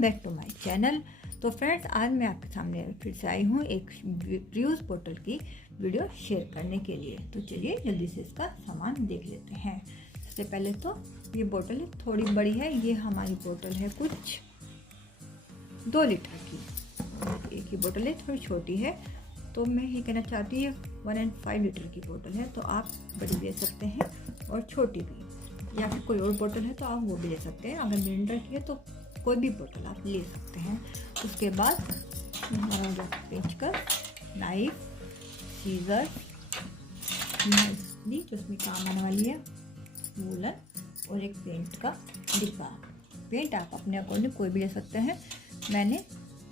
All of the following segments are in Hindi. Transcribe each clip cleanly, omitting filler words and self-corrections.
Welcome back to my channel. तो फ्रेंड्स, आज मैं आपके सामने फिर से आई हूँ एक रीयूज बोतल की वीडियो शेयर करने के लिए। तो चलिए जल्दी से इसका सामान देख लेते हैं। सबसे पहले तो ये बोतल थोड़ी बड़ी है। ये हमारी बोतल है कुछ 2 लीटर की। एक ही बोतल है, थोड़ी छोटी है। तो मैं ये कहना चाहती हूँ 1.5 लीटर की बोतल है, तो आप बड़ी ले सकते हैं और छोटी भी, या फिर कोई और बोतल है तो आप वो भी ले सकते हैं। अगर मिनरल की है तो कोई भी बोतल आप ले सकते हैं। उसके बाद हमारा पेचकस, नाइफ, सीजर जो उसमें काम आने वाली है, वूलन और एक पेंट का डिब्बा। पेंट आप अपने अकॉर्डिंग कोई भी ले सकते हैं। मैंने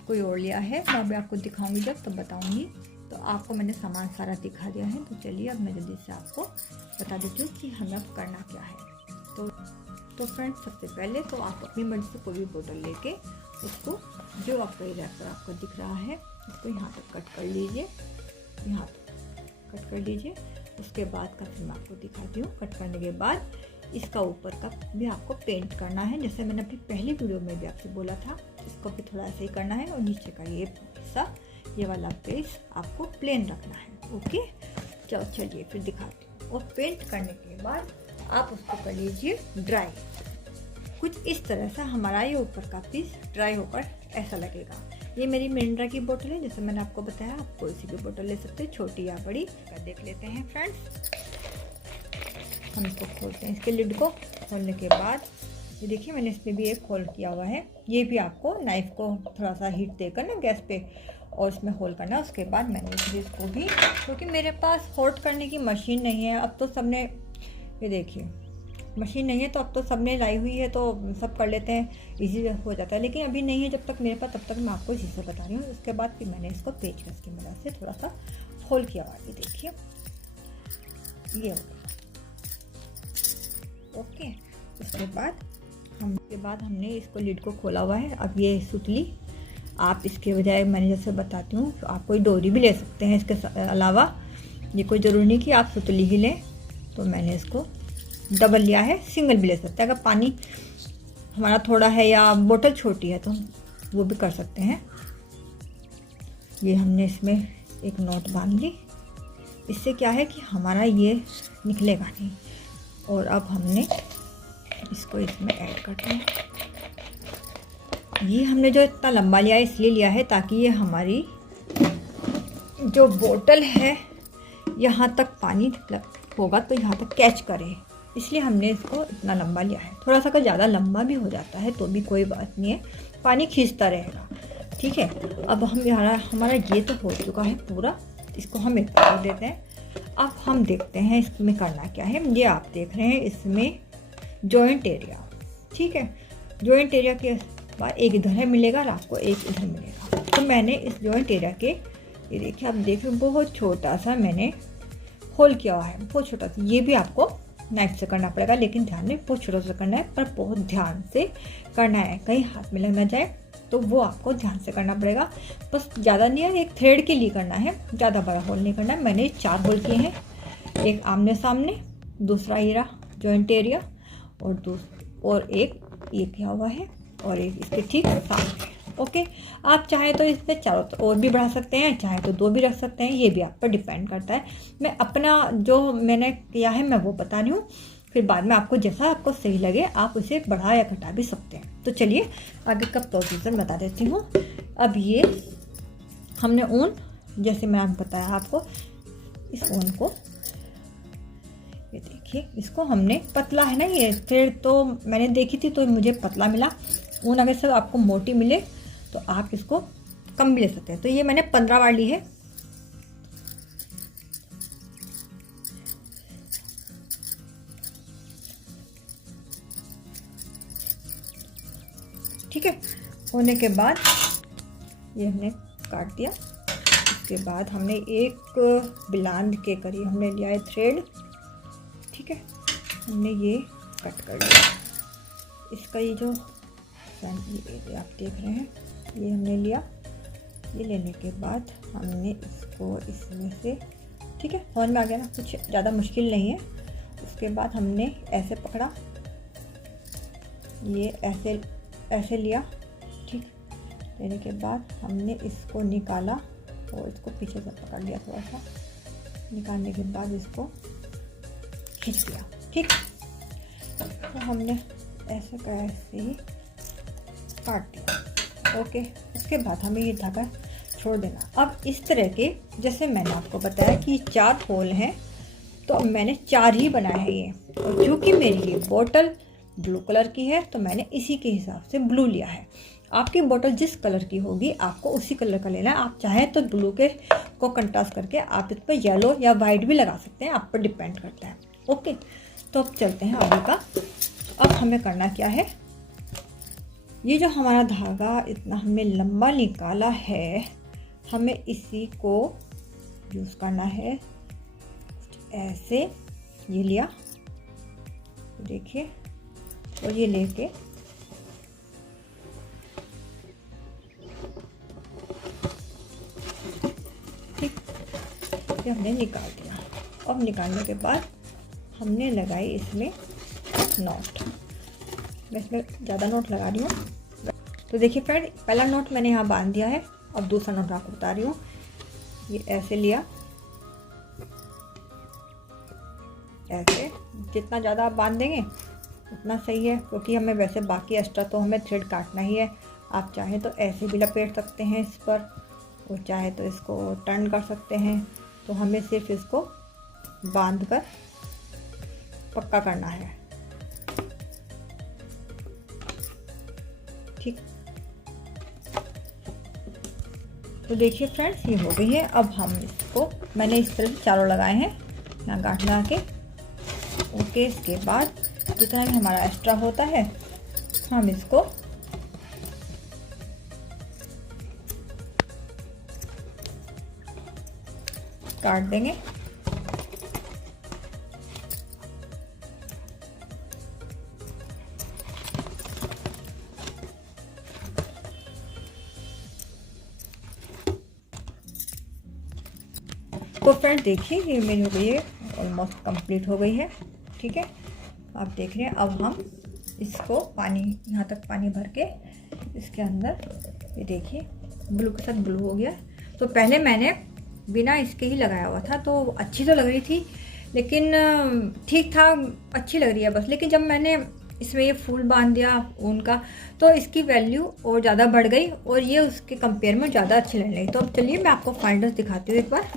कोई और लिया है, मैं अभी आपको दिखाऊंगी जब तब बताऊंगी। तो आपको मैंने सामान सारा दिखा दिया है। तो चलिए अब मैं जल्दी से आपको बता देती हूँ कि हमें अब करना क्या है। तो फ्रेंड्स, सबसे पहले तो आप अपनी मर्जी से कोई भी बोतल लेके उसको जो आपका रैपर आपको दिख रहा है उसको यहाँ तक कट कर लीजिए, यहाँ तक कट कर लीजिए। उसके बाद का फिर मैं आपको दिखाती हूँ। कट करने के बाद इसका ऊपर का भी आपको पेंट करना है, जैसे मैंने अपनी पहली वीडियो में भी आपसे बोला था। इसको भी थोड़ा ऐसे ही करना है और नीचे का ये हिस्सा, ये वाला पेज आपको प्लेन रखना है। ओके, चलिए फिर दिखाती हूँ। और पेंट करने के बाद आप उसको कर लीजिए ड्राई। कुछ इस तरह से हमारा ये ऊपर का पीस ड्राई होकर ऐसा लगेगा। ये मेरी मिनरल की बोतल है, जैसे मैंने आपको बताया। आप कोई सी भी बोतल ले सकते हैं, छोटी या बड़ी। देख लेते हैं फ्रेंड्स। हम इसको खोलते हैं, इसके लिड को खोलने के बाद ये देखिए मैंने इसमें भी एक होल किया हुआ है। ये भी आपको नाइफ को थोड़ा सा हीट देकर ना गैस पे और इसमें होल करना है। उसके बाद मैंने इसको भी, क्योंकि मेरे पास हॉट करने की मशीन नहीं है, अब तो सबने, ये देखिए मशीन नहीं है तो अब तो सबने लाई हुई है तो सब कर लेते हैं, इजी हो जाता है। लेकिन अभी नहीं है जब तक मेरे पास, तब तक मैं आपको इसी से बता रही हूँ। उसके बाद फिर मैंने इसको पेचकस की मदद से थोड़ा सा होल किया हुआ है। देखिए ये ओके। उसके बाद हमने इसको लिड को खोला हुआ है। अब ये सुतली, आप इसके बजाय मैंने जैसे बताती हूँ तो आप कोई डोरी भी ले सकते हैं इसके अलावा। ये कोई ज़रूरी नहीं कि आप सुतली ही लें। तो मैंने इसको डबल लिया है, सिंगल भी ले सकते हैं। अगर पानी हमारा थोड़ा है या बोतल छोटी है तो वो भी कर सकते हैं। ये हमने इसमें एक नोट बांध ली। इससे क्या है कि हमारा ये निकलेगा नहीं। और अब हमने इसको इसमें ऐड करते हैं। ये हमने जो इतना लंबा लिया है इसलिए लिया है ताकि ये हमारी जो बोतल है यहाँ तक पानी होगा तो यहाँ तक कैच करे, इसलिए हमने इसको इतना लंबा लिया है। थोड़ा सा अगर ज़्यादा लंबा भी हो जाता है तो भी कोई बात नहीं है, पानी खींचता रहेगा। ठीक है, अब हमारा ये तो हो चुका है पूरा। इसको हम एक कर देते हैं। अब हम देखते हैं इसमें करना क्या है। ये आप देख रहे हैं इसमें जॉइंट एरिया। ठीक है, जॉइंट एरिया के बाद एक इधर है मिलेगा और आपको एक इधर मिलेगा। तो मैंने इस जॉइंट एरिया के, ये देखिए आप देखिए बहुत छोटा सा मैंने होल किया हुआ है, बहुत छोटा सा। ये भी आपको नाइफ से करना पड़ेगा, लेकिन ध्यान में बहुत छोटा सा करना है, पर बहुत ध्यान से करना है, कहीं हाथ में लग ना जाए। तो वो आपको ध्यान से करना पड़ेगा। बस ज़्यादा नहीं है, एक थ्रेड के लिए करना है, ज़्यादा बड़ा होल नहीं करना है। मैंने 4 होल किए हैं, एक आमने सामने, दूसरा एरिया जॉइंट एरिया और एक ये किया हुआ है और एक इसके ठीक सामने। ओके, आप चाहे तो इसमें चारों और भी बढ़ा सकते हैं, चाहे तो 2 भी रख सकते हैं। ये भी आप पर डिपेंड करता है। मैं अपना जो मैंने किया है मैं वो बता रही हूँ, फिर बाद में आपको जैसा आपको सही लगे आप उसे बढ़ा या घटा भी सकते हैं। तो चलिए आगे का प्रोसीजर बता देती हूँ। अब ये हमने ऊन, जैसे मैंने बताया आपको, इस ऊन को, ये देखिए इसको हमने, पतला है ना ये थ्रेड, तो मैंने देखी थी तो मुझे पतला मिला। ऊन अगर सब आपको मोटी मिले तो आप इसको कम भी ले सकते हैं। तो ये मैंने 15 बार ली है। ठीक है, होने के बाद ये हमने काट दिया। उसके बाद हमने एक बिलांद के करीब हमने लिया है थ्रेड। ठीक है, हमने ये कट कर लिया। इसका ये जो ये आप देख रहे हैं, ये हमने लिया। ये लेने के बाद हमने इसको इसमें से, ठीक है, हॉर्न में आ गया ना, कुछ ज़्यादा मुश्किल नहीं है। उसके बाद हमने ऐसे पकड़ा, ये ऐसे लिया। ठीक, लेने के बाद हमने इसको निकाला और इसको पीछे से पकड़ लिया, थोड़ा सा निकालने के बाद इसको खींच लिया। ठीक, तो हमने ऐसे ही काट दिया। ओके, उसके बाद हमें ये धागा छोड़ देना। अब इस तरह के, जैसे मैंने आपको बताया कि 4 होल हैं, तो अब मैंने 4 ही बनाए हैं ये। और क्योंकि मेरी ये बोतल ब्लू कलर की है तो मैंने इसी के हिसाब से ब्लू लिया है। आपकी बोतल जिस कलर की होगी आपको उसी कलर का लेना है। आप चाहें तो ब्लू के को कंट्रास्ट करके आप इस पर येलो या वाइट भी लगा सकते हैं, आप पर डिपेंड करता है। ओके, तो अब चलते हैं आगे का। अब हमें करना क्या है, ये जो हमारा धागा इतना हमने लंबा निकाला है, हमें इसी को यूज़ करना है। ऐसे ये लिया, देखिए, और ये लेके ठीक, ये हमने निकाल दिया। अब निकालने के बाद हमने लगाई इसमें नोट। मैं इसमें ज़्यादा नोट लगा रही हूँ। तो देखिए फ्रेंड, पहला नोट मैंने यहाँ बांध दिया है। अब दूसरा नोट आपको बता रही हूँ। ये ऐसे लिया, ऐसे जितना ज़्यादा आप बांध देंगे उतना सही है, क्योंकि हमें वैसे बाकी एक्स्ट्रा तो हमें थ्रेड काटना ही है। आप चाहें तो ऐसे भी लपेट सकते हैं इस पर, और चाहे तो इसको टर्न कर सकते हैं। तो हमें सिर्फ इसको बांध कर पक्का करना है। ठीक, तो देखिए फ्रेंड्स, ये हो गई है। अब हम इसको, मैंने इस तरह से चारों लगाए हैं यहाँ गांठ लगा के। ओके, इसके बाद जितना भी हमारा एक्स्ट्रा होता है हम इसको काट देंगे। तो फ्रेंड देखिए, ये मेरी हो गई है, ऑलमोस्ट कंप्लीट हो गई है। ठीक है, आप देख रहे हैं। अब हम इसको पानी, यहाँ तक पानी भर के इसके अंदर, ये देखिए ब्लू के साथ ब्लू हो गया। तो पहले मैंने बिना इसके ही लगाया हुआ था, तो अच्छी तो लग रही थी, लेकिन ठीक था, अच्छी लग रही है बस। लेकिन जब मैंने इसमें ये फूल बांध दिया ऊन का, तो इसकी वैल्यू और ज़्यादा बढ़ गई और ये उसके कंपेयर में ज़्यादा अच्छी लगने लगी। तो अब चलिए मैं आपको फाइनल दिखाती हूँ एक बार।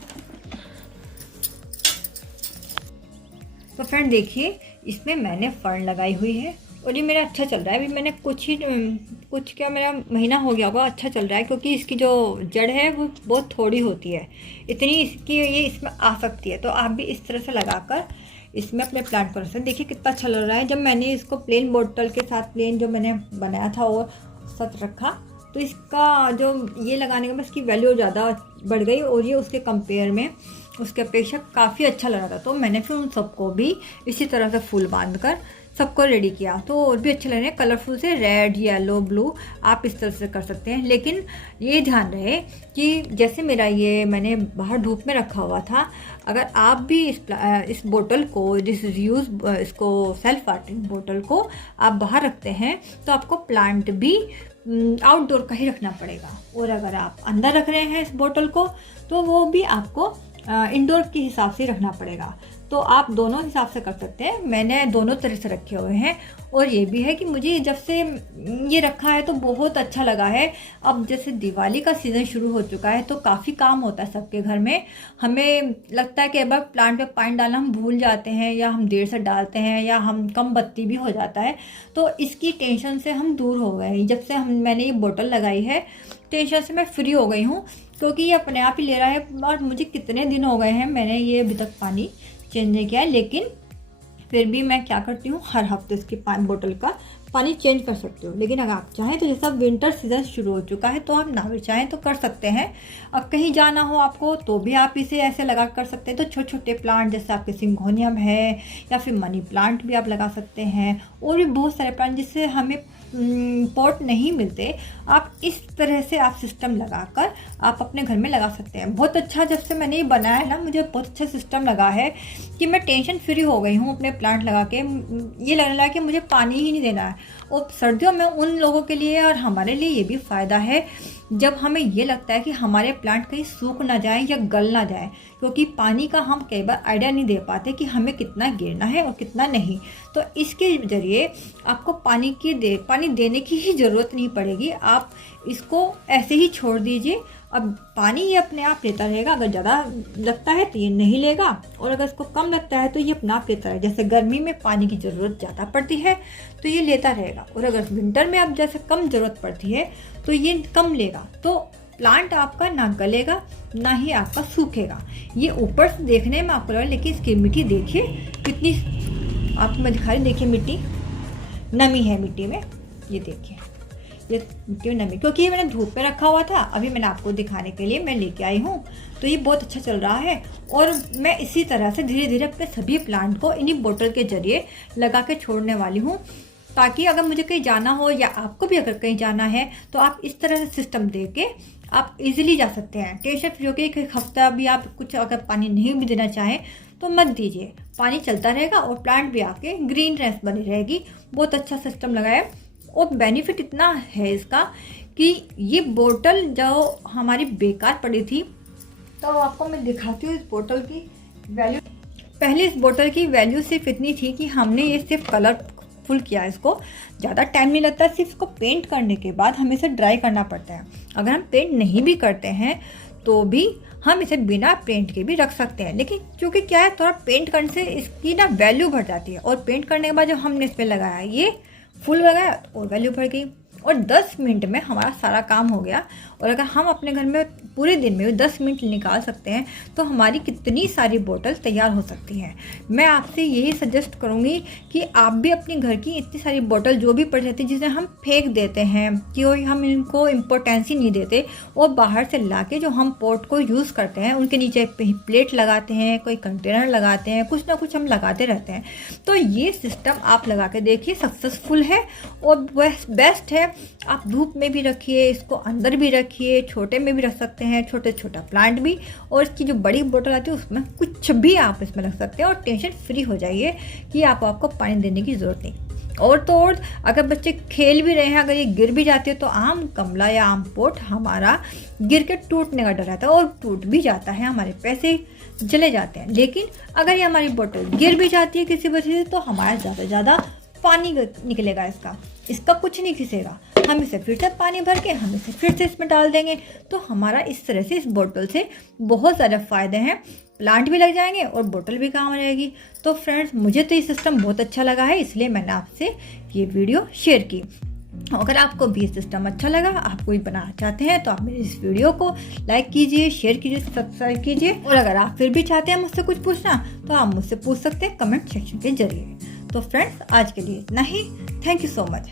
तो फ्रेंड देखिए, इसमें मैंने फर्न लगाई हुई है और ये मेरा अच्छा चल रहा है। अभी मैंने कुछ क्या, मेरा महीना हो गया होगा, अच्छा चल रहा है, क्योंकि इसकी जो जड़ है वो बहुत थोड़ी होती है, इतनी इसकी ये इसमें आ सकती है। तो आप भी इस तरह से लगाकर इसमें अपने प्लांट कर सकते हैं। देखिए कितना अच्छा लग रहा है। जब मैंने इसको प्लेन बोतल के साथ, प्लेन जो मैंने बनाया था और साथ रखा, तो इसका जो ये लगाने के बाद इसकी वैल्यू ज़्यादा बढ़ गई और ये उसके कंपेयर में, उसके अपेक्षा काफ़ी अच्छा लग रहा था। तो मैंने फिर उन सबको भी इसी तरह से फूल बांध कर सबको रेडी किया, तो और भी अच्छे लग रहे हैं कलरफुल से, रेड, येलो, ब्लू, आप इस तरह से कर सकते हैं। लेकिन ये ध्यान रहे कि जैसे मेरा ये मैंने बाहर धूप में रखा हुआ था, अगर आप भी इस बोतल को, जिस यूज़ इसको सेल्फ वाटरिंग बोतल को आप बाहर रखते हैं, तो आपको प्लांट भी आउटडोर का ही रखना पड़ेगा। और अगर आप अंदर रख रहे हैं इस बोतल को, तो वो भी आपको इंडोर के हिसाब से रखना पड़ेगा। तो आप दोनों हिसाब से कर सकते हैं। मैंने दोनों तरह से रखे हुए हैं। और ये भी है कि मुझे जब से ये रखा है तो बहुत अच्छा लगा है। अब जैसे दिवाली का सीज़न शुरू हो चुका है, तो काफ़ी काम होता है सबके घर में। हमें लगता है कि एक बार प्लांट पे पानी डालना हम भूल जाते हैं, या हम देर से डालते हैं, या हम कम बत्ती भी हो जाता है। तो इसकी टेंशन से हम दूर हो गए। जब से मैंने ये बोतल लगाई है, टेंशन से मैं फ्री हो गई हूँ, क्योंकि ये अपने आप ही ले रहा है। और मुझे कितने दिन हो गए हैं, मैंने ये अभी तक पानी चेंज नहीं किया है, लेकिन फिर भी मैं क्या करती हूँ, हर हफ्ते इसकी बोतल का पानी चेंज कर सकती हूँ। लेकिन अगर आप चाहें तो जैसा विंटर सीजन शुरू हो चुका है, तो आप ना भी चाहें तो कर सकते हैं। अब कहीं जाना हो आपको, तो भी आप इसे ऐसे लगा कर सकते हैं। तो छोटे छोटे प्लांट, जैसे आपके सिंगोनियम है या फिर मनी प्लांट भी आप लगा सकते हैं, और भी बहुत सारे प्लांट जिससे हमें पॉट नहीं मिलते, आप इस तरह से आप सिस्टम लगाकर आप अपने घर में लगा सकते हैं। बहुत अच्छा, जब से मैंने ये बनाया है ना, मुझे बहुत अच्छा सिस्टम लगा है कि मैं टेंशन फ्री हो गई हूँ अपने प्लांट लगा के। ये लगने लगा कि मुझे पानी ही नहीं देना है। और सर्दियों में उन लोगों के लिए और हमारे लिए ये भी फ़ायदा है जब हमें ये लगता है कि हमारे प्लांट कहीं सूख ना जाए या गल ना जाए, क्योंकि पानी का हम कई बार आइडिया नहीं दे पाते कि हमें कितना गिरना है और कितना नहीं। तो इसके ज़रिए आपको पानी देने की ही ज़रूरत नहीं पड़ेगी। आप इसको ऐसे ही छोड़ दीजिए। अब पानी ये अपने आप लेता रहेगा। अगर ज़्यादा लगता है तो ये नहीं लेगा, और अगर इसको कम लगता है तो ये अपना आप लेता रहेगा। जैसे गर्मी में पानी की ज़रूरत ज़्यादा पड़ती है तो ये लेता रहेगा, और अगर विंटर में अब जैसे कम ज़रूरत पड़ती है तो ये कम लेगा। तो प्लांट आपका ना गलेगा ना ही आपका सूखेगा। ये ऊपर से देखने में आपको लगा, लेकिन इसकी मिट्टी देखिए कितनी, आपको मैं दिखा रही, देखिए मिट्टी नमी है मिट्टी में। ये देखिए ये मिट्टी में नमी, क्योंकि ये मैंने धूप में रखा हुआ था, अभी मैंने आपको दिखाने के लिए मैं लेके आई हूँ। तो ये बहुत अच्छा चल रहा है, और मैं इसी तरह से धीरे धीरे अपने सभी प्लांट को इन्हीं बोतल के जरिए लगा के छोड़ने वाली हूँ, ताकि अगर मुझे कहीं जाना हो या आपको भी अगर कहीं जाना है तो आप इस तरह से सिस्टम दे के आप इजीली जा सकते हैं। टेंशन फ्री होकर एक हफ्ता भी आप कुछ अगर पानी नहीं भी देना चाहें तो मत दीजिए, पानी चलता रहेगा और प्लांट भी आपके ग्रीन रेस बनी रहेगी। बहुत अच्छा सिस्टम लगा है, और बेनिफिट इतना है इसका कि ये बोतल जो हमारी बेकार पड़ी थी, तो आपको मैं दिखाती हूँ इस बोतल की वैल्यू। पहले इस बोतल की वैल्यू सिर्फ इतनी थी कि हमने ये सिर्फ कलरफुल किया, इसको ज़्यादा टाइम नहीं लगता। सिर्फ इसको पेंट करने के बाद हमें इसे ड्राई करना पड़ता है। अगर हम पेंट नहीं भी करते हैं तो भी हम इसे बिना पेंट के भी रख सकते हैं, लेकिन क्योंकि क्या है, थोड़ा पेंट करने से इसकी ना वैल्यू बढ़ जाती है। और पेंट करने के बाद जब हमने इस पर लगाया, ये फुल लगाया और वैल्यू बढ़ गई, और 10 मिनट में हमारा सारा काम हो गया। और अगर हम अपने घर में पूरे दिन में 10 मिनट निकाल सकते हैं तो हमारी कितनी सारी बोतल तैयार हो सकती हैं। मैं आपसे यही सजेस्ट करूँगी कि आप भी अपने घर की इतनी सारी बोतल जो भी पड़ी रहती है, जिसे हम फेंक देते हैं कि हम इनको इम्पोर्टेंस ही नहीं देते, और बाहर से ला के जो हम पॉट को यूज़ करते हैं उनके नीचे प्लेट लगाते हैं, कोई कंटेनर लगाते हैं, कुछ ना कुछ हम लगाते रहते हैं। तो ये सिस्टम आप लगा के देखिए, सक्सेसफुल है और बेस्ट है। आप धूप में भी रखिए, इसको अंदर भी रखिए, छोटे में भी रख सकते हैं, छोटा प्लांट भी, और इसकी जो बड़ी बोतल आती है उसमें कुछ भी आप इसमें रख सकते हैं, और टेंशन फ्री हो जाइए कि आपको पानी देने की ज़रूरत नहीं। और तो और अगर बच्चे खेल भी रहे हैं, अगर ये गिर भी जाती है तो आम गमला या आम पोट हमारा गिर के टूटने का डर रहता है, और टूट भी जाता है, हमारे पैसे चले जाते हैं। लेकिन अगर ये हमारी बोतल गिर भी जाती है किसी वजह से तो हमारा ज़्यादा से ज़्यादा पानी निकलेगा, इसका कुछ नहीं खिसेगा। हम इसे फिर से पानी भर के हम इसे फिर से इसमें डाल देंगे, तो हमारा इस तरह से इस बोतल से बहुत ज़्यादा फ़ायदे हैं। प्लांट भी लग जाएंगे और बोतल भी काम रहेगी। तो फ्रेंड्स, मुझे तो ये सिस्टम बहुत अच्छा लगा है, इसलिए मैंने आपसे ये वीडियो शेयर की। अगर आपको भी सिस्टम अच्छा लगा, आप कोई बनाना चाहते हैं, तो आप मेरे इस वीडियो को लाइक कीजिए, शेयर कीजिए, सब्सक्राइब कीजिए। और अगर आप फिर भी चाहते हैं मुझसे कुछ पूछना, तो आप मुझसे पूछ सकते हैं कमेंट सेक्शन के जरिए। तो फ्रेंड्स, आज के लिए इतना ही। Thank you so much.